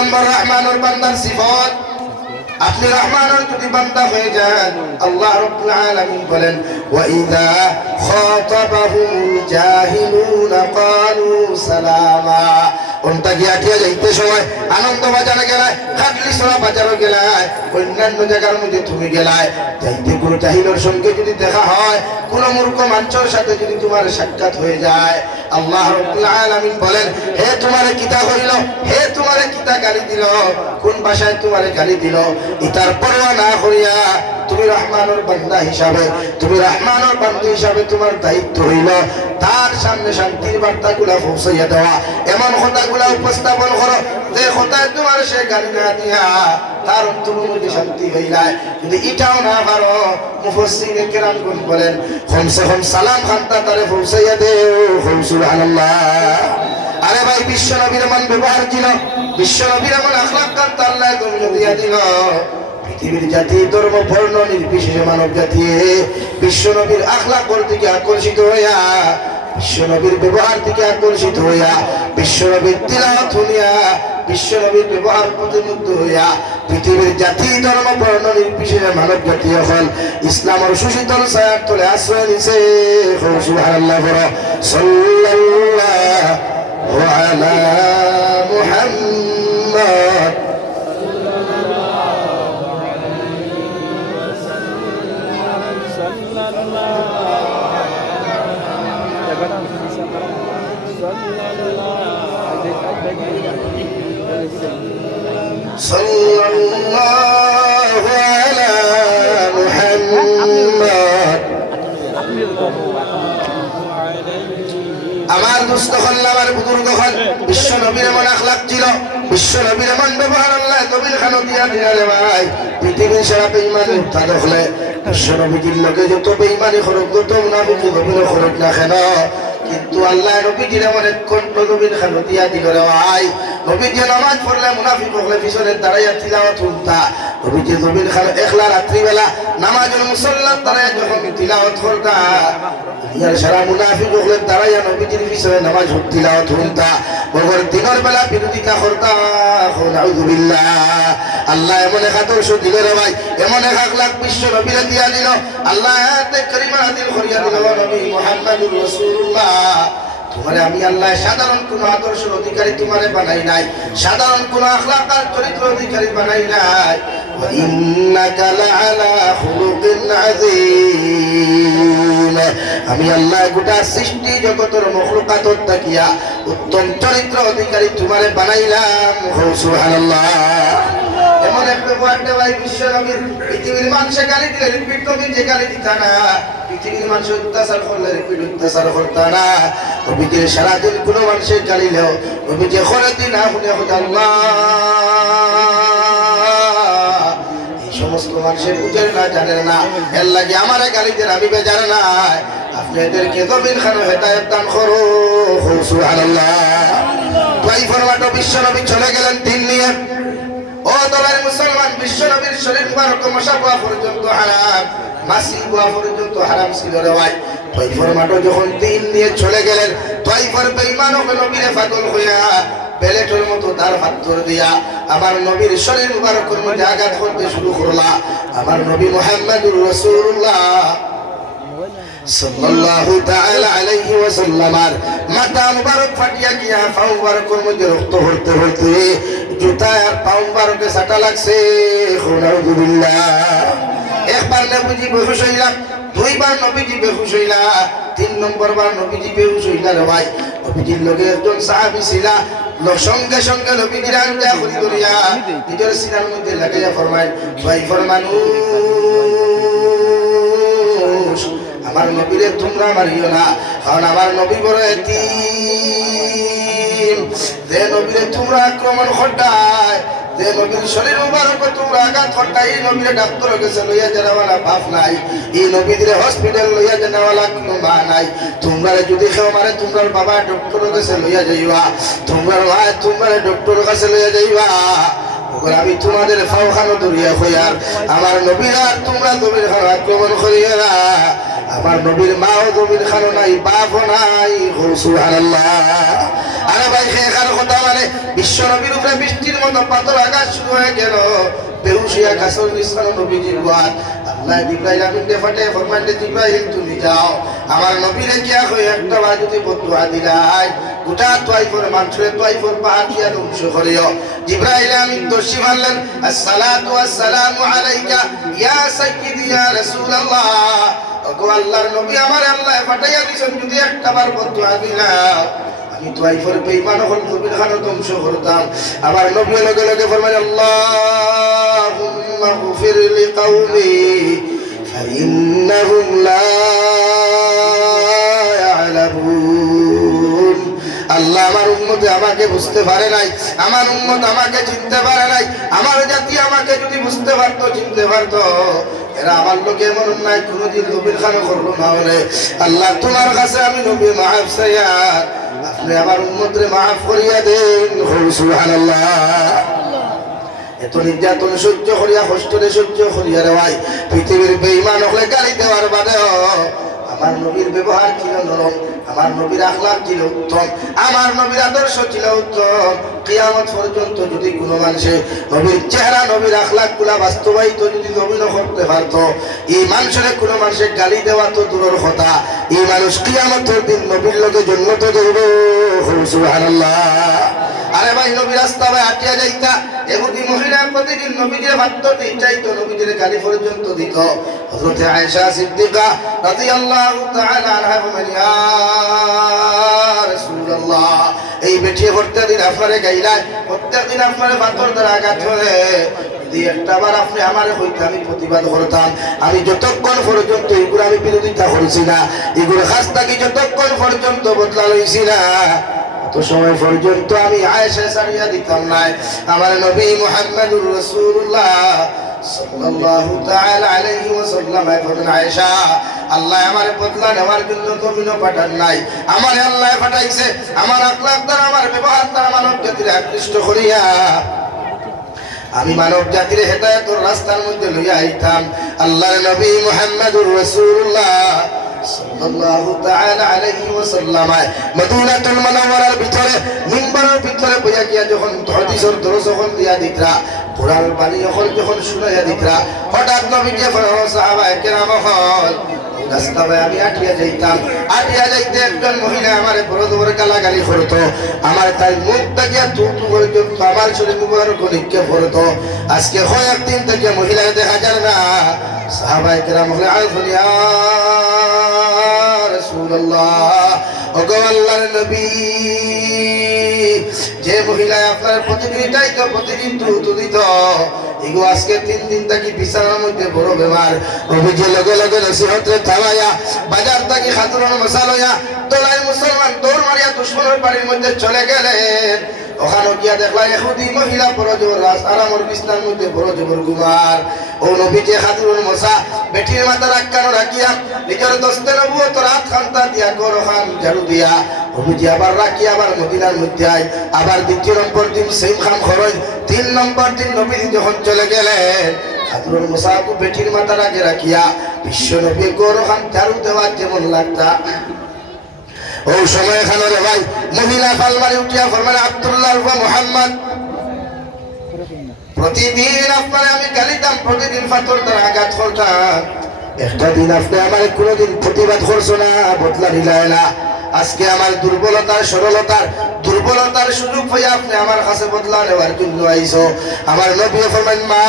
নম্বর রহমানুর বান্দার সিফত, আপনি রহমানুর যদি বান্দা হয়ে যান, আল্লাহ রাব্বুল আলামিন বলেন ওয়া ইযা খাতাবাহুমুল জাহিলুনা ক্বালু সালামা। ওনটা গিয়া কে যাইতে সময় আনন্দ বাজারে গেলায়, খাটলি সোনা বাজারে গেলায়, অন্যান্য জায়গার মধ্যে তুমি গেলায়, যাইতে কোনো জাহিলের সঙ্গে যদি দেখা হয়, কোন মূর্খ মানুষের সাথে যদি তোমার সাক্ষাৎ হয়ে যায়, আল্লাহ রাব্বুল আলামিন বলেন হে তোমারে কিতা হইল, হে তোমারে কিতা গালি দিল, কোন ভাষায় তোমারে গালি দিল, ইতার পরোয়া না করিয়া তুমি রহমানুর বান্দা হিসাবে, তুমি রহমানুর বান্দা হিসাবে তোমার দায়িত্ব হইল তার সামনে শান্তির বার্তাগুলা পৌঁছাইয়া দেওয়া। এমন কথাগুলা উপস্থাপন করো যে কথায় তোমার সে গালি না দিয়া তার অন্তরের মধ্যে শান্তি হইলায়। যদি এটাও না পারো, মুফাসসিরে কেরামগণ বলেন কমসে কম সালাম খানটা তারে পৌঁছাইয়া দেও। সুবহানাল্লাহ। আরে ভাই, বিশ্ব নবীর এমন ব্যবহার ছিল, বিশ্ব নবীর এমন আখলাক কান্তা আল্লাহ তুমি দিয়া দিল, পৃথিবীর জাতি ধর্ম বর্ণ নির্বিশেষে মানব জাতি বিশ্ব নবীর আখলাকের দিকে আকর্ষিত হইয়া, বিশ্ব নবীর ব্যবহার থেকে আকর্ষিত হইয়া, বিশ্ব নবীর তিলাওয়াত শুনিয়া, বিশ্ব নবীর ব্যবহার প্রতিমুগ্ধ হইয়া পৃথিবীর জাতি ধর্ম বর্ণ নির্বিশেষে মানব জাতি এখন ইসলামের সুশীতল ছায়ার তলে আশ্রয় নিছে। সুবহানাল্লাহ। সাল্লাল্লাহু আলা মুহাম্মদ। সাল্লাল্লাহু আলা মুহাম্মদ। আমার দুস্থ হল, আমার বুজুর্গ হল, বিশ্ব নবীর এমন আখলাক ছিল, বিশ্ব নবীর এমন ব্যবহার আল্লাহ নবীর খানো দিয়া দিলে ভাই পৃথিবীর সেরা বেঈমানি উত্থান হলে বিশ্ব নবীর লোকে যত বেঈমানি খরচ, যত মুনাফিকি নবীর খরচ না কেন, কিন্তু আল্লাহ নবীজির এমন এক কণ্ঠ নবীর খানো দিয়া দিল রে ভাই। নবীজি নামাজ পড়লে মুনাফিক হলে পিছনে দাঁড়াইয়া তিলাওয়াত শুনতা, নবীজি নবীর খানো একলা রাত্রিবেলা নামাজের মুসল্লা দাঁড়াইয়া যখন তিলাওয়াত করতা, ইয়ার সারা মুনাফিক হলে দাঁড়াইয়া নবীজির পিছনে নামাজ তিলাওয়াত শুনতা, বগর দিনের বেলা বিরোধিতা করতা। নাউযুবিল্লাহ। আল্লাহ এমন এক আদর্শ দিল রে ভাই, এমন এক আখলাক বিশ্ব নবীরে দিয়া দিল, আল্লাহ আয়াতে কারিমা নাযিল করিয়া দিল, নবী মুহাম্মদুর রাসূলুল্লাহ তোমারে আমি আল্লাহ সাধারণ কোন আদর্শের অধিকারী তোমারে বানাই নাই, সাধারণ কোন আখলাক আর চরিত্র অধিকারী বানাই নাই। ওয়া ইন্নাকা লাআলা খুলুকিন আযীম। আমি আল্লাহ গোটা সৃষ্টি জগতের মখলুকাতত তাকিয়া উত্তম চরিত্র অধিকারী তোমারে বানাইলাম। সুবহানাল্লাহ। এমন এক ব্যবহার দেওয়াই বিশ্ব নবীর, পৃথিবীর মানুষে গালি দিলে রিপিট নবী যে গালি দিতা না, পৃথিবীর মানুষ অত্যাচার করলে রিপিট অত্যাচার করতা না, নবীজির সারাদিন কোনো মানুষের গালি লেও নবীজি খরে দিন আপনি আল্লাহ। এই সমস্ত মানুষের বুঝেন না, জানেন না, এর লাগে আমার গালি দেন আমি বেজার নাই, আপনি এদেরকে নবীর খানো হেদায়েত দান করো। সুবহানাল্লাহ। তাই ফরমাটো বিশ্ব নবী চলে গেলেন দিন নিয়ে। ও দলের মুসলমান, বিশ্ব নবীর শরীর মুবারক মশা বুয়া পর্যন্ত হারাম, মাসি বুয়া পর্যন্ত হারাম ছিল রে ভাই। তাইফর মাঠে যখন দিন নিয়ে চলে গেলেন, তাইফর বেঈমান নবীরে পাগল হইয়া পেলেটের মতো তার পাথর দিয়া আমার নবীর শরীর মুবারকের মধ্যে আঘাত করতে শুরু করলা। আমার নবী মুহাম্মদুর রাসূলুল্লাহ সাল্লাল্লাহু তাআলা আলাইহি ওয়াসাল্লামের মাথা মুবারক ফাটিয়া গিয়া পা মুবারকের মধ্যে রক্ত পড়তে পড়তে জুতা আর পা মুবারকে সাটা লাগছে। নাউযুবিল্লাহ। একবার নবীজি বেহুশ হইলা, দুইবার নবীজি বেহুশ হইলা, তিন নম্বর বার নবীজি বেহুশ হইলা রে ভাই। নবীজির লগে একজন সাহাবী ছিল, সঙ্গে সঙ্গে নবীজির আঙ্গুল খুলি ধরিয়া নিজের সিনার মধ্যে লাগাইয়া ফরমায়, ভাই ফরমানুষ আমার নবীরে তোমরা মারিও না, কারণ আমার নবী বড় এতিম, যে নবীরে তোমরা আক্রমণ ঘটায়, যে নবীর শরীর মুবারক তোমরা আঘাত ঘটায়, এই নবীরে ডাক্তার কাছে লইয়া যাওয়ালা বাপ নাই, এই নবীরে হসপিটাল লইয়া যাওয়ালা কোনো মা নাই। তোমরা যদি কেউ মারে তোমরা বাবা ডক্টর কাছে লইয়া যাইবা, তোমরা মা তোমরা ডক্টর কাছে লইয়া যাইবা। আমি তোমাদের ফাওখানো ধরিয়া হইয়ার আমার নবীরা তোমরা নবীর আক্রমণ করিয়া আমার নবীর মাও জমির খানো নাই, বাপও নাই। সুবহানাল্লাহ। আরে ভাই এখান কথা মানে বিশ্ব নবীর উপরে বৃষ্টির মতো পাথর আঘাত শুরু হয়ে গেল। বেহুশিয়া গাছের নিছানো নবীজির বাদ আল্লাহ জিবরাইল আমিনকে ফাটে ফরমাইলে জিবরাইল তুমি যাও আমার নবীরে কিয়া কই একটা বার যদি বদুয়া দিলাই গোটা তাইফের মানুষের তাইফের পাহাড় দিয়া ধ্বংস করিও। জিবরাইল আমিন দর্শি মানলেন আসসালাতু ওয়াসসালামু আলাইকা ইয়া সাইয়্যিদি ইয়া রাসূলুল্লাহ। ওগো আল্লাহর নবী আমার আল্লাহ ফাটাইয়া দিছেন যদি একটা বার বদুয়া দিলাম আমি তাইফের বেঈমান হল নবীর খানো ধ্বংস করতাম। আবার নবী লগে লগে ফরমায় আল্লাহুম্মা গফির লিকাওমি ফাইন্নাহুম লা ইয়ালামুন। আল্লাহ আমার উম্মতে আমাকে বুঝতে পারে নাই, আমার উম্মত আমাকে চিনতে পারে নাই। আমার জাতি আমাকে যদি বুঝতে পারতো, চিনতে পারতো, এরা আমার লোকে এমন নাই কোনোদিন নবীর খানো করলো না হলে। আল্লাহ তোমার কাছে আমি নবী মাফ চাই, আপনি আমার উম্মতরে মাফ করিয়া দেন। সুবহানাল্লাহ। এত নির্যাতন সহ্য করিয়া কষ্টে সহ্য করিয়া রে ভাই পৃথিবীর বেঈমান হলে গালি দেওয়ার বাদেও আমার নবীর ব্যবহার ছিল নরম, আমার নবীর আখলাক ছিল উত্তম, আমার নবীর আদর্শ ছিল উত্তম। কিয়ামত পর্যন্ত যদি কোনো মানুষে নবীর চেহারা নবীর আখলাক গুলা বাস্তবায়িত যদি নবীন করতে পারত, এই মানুষের কোনো মানুষের গালি দেওয়া তো দূরের কথা, এই মানুষ কিয়ামতের দিন নবীর লোকে জন্মত দেব। সুবহানাল্লাহ। আরে ভাই নবী রাস্তা ভাই হাঁটিয়া যাইতা এগুলি মহিলা প্রতিদিন নবীকে ভাত চাইতো, নবীদের গালি পর্যন্ত দিত। হযরত আয়েশা সিদ্দিকা রাদিয়াল্লাহু তাআলা আনহা বলেন ইয়া রাসূলুল্লাহ এই বেটিয়ে প্রত্যেকদিন আপনারে গাইলাই, প্রত্যেকদিন আপনারে পাথর দ্বারা আঘাত করে যদি একটা বার আপনি আমারে হইতে আমি প্রতিবাদ করতাম। আমি যতক্ষণ পর্যন্ত এগুলো আমি বিরোধিতা করছি না, এগুলো খাস থাকি যতক্ষণ পর্যন্ত বদলা লইছি না তো সময় পর্যন্ত আমি আয়েশা সারিয়া দিতাম না। আমার নবী মুহাম্মদুর রাসূলুল্লাহ সাল্লাল্লাহু তাআলা আলাইহি ওয়াসাল্লাম বলেন আয়েশা আল্লাহ আমারে বদলা নেওয়ার জন্য নবীও পাঠান নাই, আমার আল্লাহ পাঠাইছে আমার আখলাক দ্বারা আমার ব্যবহার দ্বারা মানব জাতিকে আকৃষ্ট করিয়া আমি মানব জাতির হেদায়েতের রাস্তার মধ্যে লইয়া আইতাম। আল্লাহর নবী মুহাম্মদুর রাসূলুল্লাহ সাল্লাল্লাহু তাআলা আলাইহি ওয়াসাল্লাম মদিনাতুল মুনাওয়ারার ভিতরে মিম্বরের ভিতরে বইয়া গিয়া যখন হাদিসের দরস যখন দিয়া দিতরা, কোরআন বাণী যখন শুনাইয়া দিতরা, হঠাৎ নবীকে ফরমায় সাহাবায়ে কেরাম হল রাস্তায় আমি আটিয়া যাইতাম, আটিয়া যাইতে একজন মহিলা আমারে বড় বড় গালাগালি করতো, আমার তাই মুখ তাকিয়া তুতু পর্যন্ত আমার শরীর মুবারক নিক্ষেপ করতো। আজকে কয়েকদিন থেকে মহিলা দেখা যায় না। সাহাবায়ে কেরাম বলে আলফিয়া রাসূলুল্লাহ ওগো আল্লাহর নবী যে মহিলা আপনার প্রতিদিন চাইতো প্রতিদিন তুতু দিত এগো আজকে 3 দিন থেকে বিছানার মধ্যে বড় বেমার। নবীজি লগে লগে নসিহতে থামায়া বাজার থেকে খাতুন মশালয়া তোলাই মুসলমান দৌড় মারিয়া দুশমনের বাড়ির মধ্যে চলে গেলেন। ওখানে গিয়া দেখলা ইহুদি মহিলা বড় জোর রাস আরামর বিছনার মধ্যে বড় জবর গুমার। ও নবীজি খাতুন মশা বেটির মাথা রাখানো রাখিয়া নিজের দস্তে নবুয়তের হাত খান্তা দিয়া গরখান ঝাড়ু দিয়া নবীজি আবার রাখি আবার মদিনার মধ্যে আই আবার 2 নম্বর দিন সেম খাম খরচ 3 নম্বর দিন নবীজি যখন চলে গেলেন খাতুন মশা বেটির মাথা রাখে রাখিয়া বিশ্ব নবী গরখান ঝাড়ু দেওয়ার যেমন লাগতা ওই সময় খানো রে ভাই মহিলা পালমারি উঠিয়া ফরমান আব্দুল্লাহ ওয়া মুহাম্মদ প্রতিদিন আপনারে আমি গালিতাম, প্রতিদিন পাথর দ্বারা আঘাত করতাম, একটা দিন আপনি আমার কোনোদিন প্রতিবাদ করছো না, বদলা নিলাই না। আজকে আমার দুর্বলতার সুযোগ হয়ে আপনি আমার কাছে বদলা নেওয়ার জন্য আইছো। আমার নবী ফরমান মা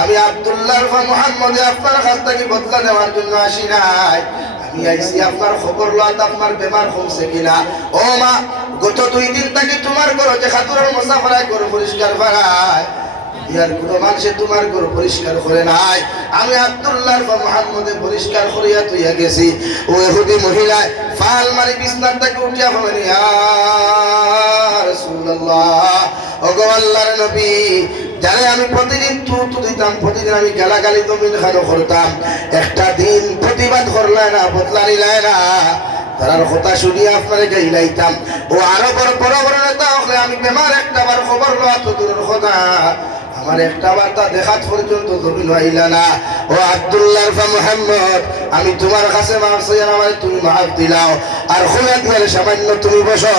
আমি আব্দুল্লাহ ওয়া মুহাম্মদ আপনার কাছ থেকে বদলা নেওয়ার জন্য আসি নাই, আমি আইছি আপনার খবর লওয়াতে আপনার বেমার কমছে কিনা। ও মা গত 2 দিন থেকে তোমার ঘর যে খাতুনের মুসাফারায় ঘর পরিষ্কার করায় ইয়ার কোন মানুষে তোমার ঘর পরিষ্কার করে নাই, আমি আব্দুল্লাহ ওয়া মুহাম্মদে পরিষ্কার করিয়া তুইয়া গেছি। ও ইহুদি মহিলা ফাল মারি বিছনা থেকে উঠিয়া বলেন ইয়া রাসূলুল্লাহ ওগো আল্লাহর নবী যারে আমি প্রতিদিন তুতু দিতাম, প্রতিদিন আমি গালাগালি জমিন খানো করতাম, একটা দিন প্রতিবাদ করলে না, বদলা নিলে না, তার কথা শুনিয়ে আপনারে গাইলাইতাম। ও আরো বড় বড় নেতা হলে আমি বেমার একটা বার খবর লওয়া তো দূরের কথা আমার একটা বার্তা দেখাত পর্যন্ত জমিন হইলা না। ও আব্দুল্লাহ মুহাম্মদ, আমি তোমার কাছে মাফ চাই, আমার তুমি মাফ দিলাও। আর খুলে দিলে সামান্য তুমি বসো,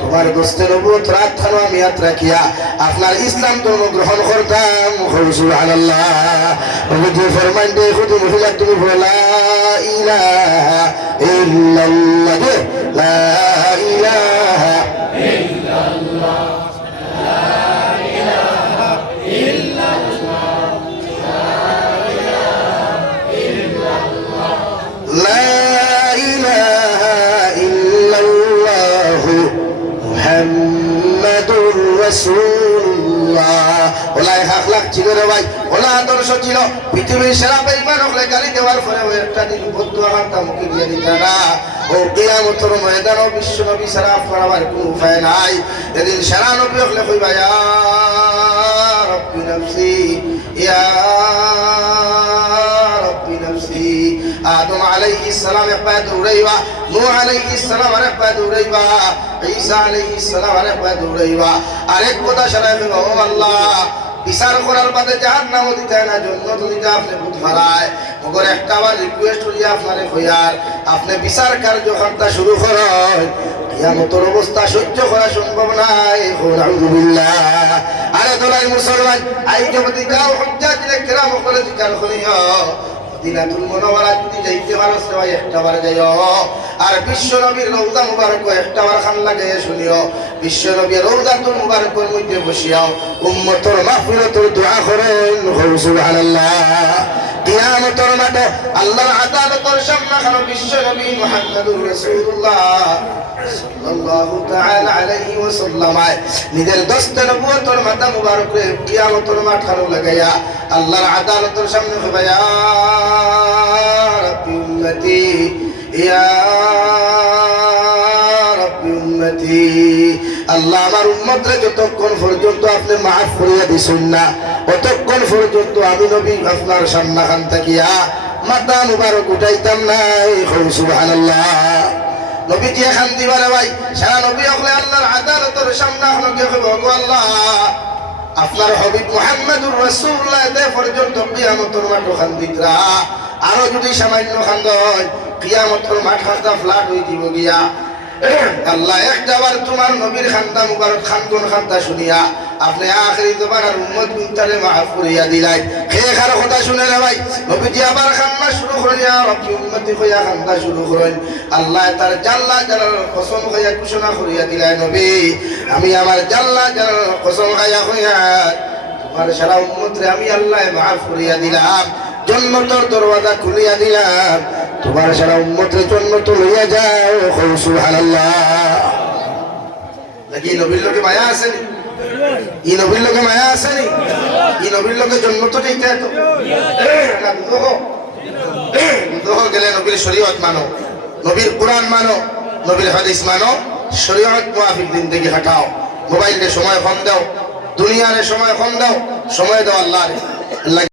তোমার দোস্তের নবুয়ত রাত খানো আমি হাত রাখিয়া আপনার ইসলাম ধর্ম গ্রহণ করতাম। সুবহানাল্লাহ। নবীজি ফরমান দে খুদি মহিলা তুমি বলো লা ইলাহা ইল্লাল্লাহ, লা ইলাহা ইল্লাল্লাহ, লা ইলাহা ইল্লাল্লাহ, লা ইলাহা ইল্লাল্লাহ মুহাম্মাদুর রাসূলুল্লাহ। ওলা আখলাক ছিল রে ভাই, ওলা আদর্শ ছিল। পৃথিবীর সেরা বেঈমান হলে গালি দেওয়ার পরে ওই একটা দিন বদুয়া হাতা মুখে দিয়ে দিত না। ও কিয়ামতের ময়দানে বিশ্ব নবী ছাড়া আপনার আমার কোনো উপায় নাই। এদিন সেরা নবী হলে কইবা ইয়া রাব্বি নাফসি, ইয়া রাব্বি নাফসি। আদম আলাইহিস সালাম একবার দৌড়াইবা, নূহ আলাইহিস সালাম আরেকবার দৌড়াইবা, ঈসা আলাইহিস সালাম আরেকবার দৌড়াইবা। আরেক কথা সারা কইবা ও আল্লাহ, বিচার করার বাদে জাহান্নাম দিতে না, জান্নাত দিতে আপনি বুঝ মারায়। মগর একটা বার রিকোয়েস্ট হইয়া আপনারে কইয়ার, আপনি বিচার কার্য করতে শুরু করেন, কিয়ামতের অবস্থা সহ্য করা সম্ভব নাই। আলহামদুলিল্লাহ। আরে দলাই মুসলমান, আইকে মতি যাও হুজ্জাত কিরাম করে জিকার করিও। মদিনাতুল মুনাওয়ারা যদি যাইতে পারো সবাই একটা বার যাইও। আর বিশ্ব নবীর রওজা মুবারক একটা বার খান লাগাইয়া শুনিও। বিশ্ব নবীর রওজাতুল মুবারকের মধ্যে বসিয়াও উম্মতের মাগফিরাতের দোয়া করেন। সুবহানাল্লাহ। কিয়ামতের মাঠে আল্লাহর আদালতের সামনে খানো বিশ্ব নবী মুহাম্মদুর রাসূলুল্লাহ সাল্লাল্লাহু তাআলা আলাইহি ওয়াসাল্লাম নিজের দস্তে নবুয়তের মাথা মুবারকে কিয়ামতের মাঠ খানো লাগাইয়া আল্লাহর আদালতের সামনে কইবা ইয়া রাব্বি উম্মতি, ইয়া রাব্বি উম্মতি। আল্লাহ আমার উম্মতরে যতক্ষণ পর্যন্ত আপনি মাফ করিয়া দিছেন না, অতক্ষণ পর্যন্ত আমি নবী আপনার সামনে খান থাকিয়া মাথা মুবারক উঠাইতাম নাই। সুবহানাল্লাহ। নবীজি খান দিবারে ভাই সারা নবী হলে আল্লাহর আদালতের সামনে আপনাকে কইব আল্লাহ আপনার হাবিব মুহাম্মদুর রাসূলুল্লাহ এতে পর্যন্ত কিয়ামতের মাঠ খান দিতরা, আরো যদি সামান্য খান দেয় কিয়ামতের মাঠ খানটা ফ্ল্যাট হয়ে দিব গিয়া। আল্লাহ একবার তোমার নবীর খানটা মুবারক খানগুন খানটা শুনিয়া আপনি আখিরি জমানার উম্মত গুনতারে মাফ করিয়া দিলাই। হে কারো কথা শুনে রে ভাই, নবীজি আবার খান্না শুরু করিয়া রব্বি উম্মতি কইয়া খান্না শুরু করেন। আল্লাহ তার জাল্লা জালালের কসম খাইয়া ঘোষণা করিয়া দিলাই, নবী আমি আমার জাল্লা জালালের কসম খাইয়া কইয়া তোমার সারা উম্মতরে আমি আল্লাহ মাফ করিয়া দিলাম, জান্নাতের দরওয়াজা খুলিয়া দিলাম, তোমার সারা উম্মতের জান্নাত লইয়া যাও। সুবহানাল্লাহ। লাগি নবীর লোকে মায়া আসেনি? ই নবীর লোকে মায়া আসেনি? ই নবীর লোকে জান্নাত দিতে তো না দুঃখ গেলে নবীর শরীয়ত মানো, নবীর কোরআন মানো, নবীর হাদিস মানো, শরীয়ত মুআফিক জিন্দেগি কাটাও। মোবাইলে সময় কম দাও, দুনিয়ারে সময় কম দাও, সময় দাও আল্লাহরে।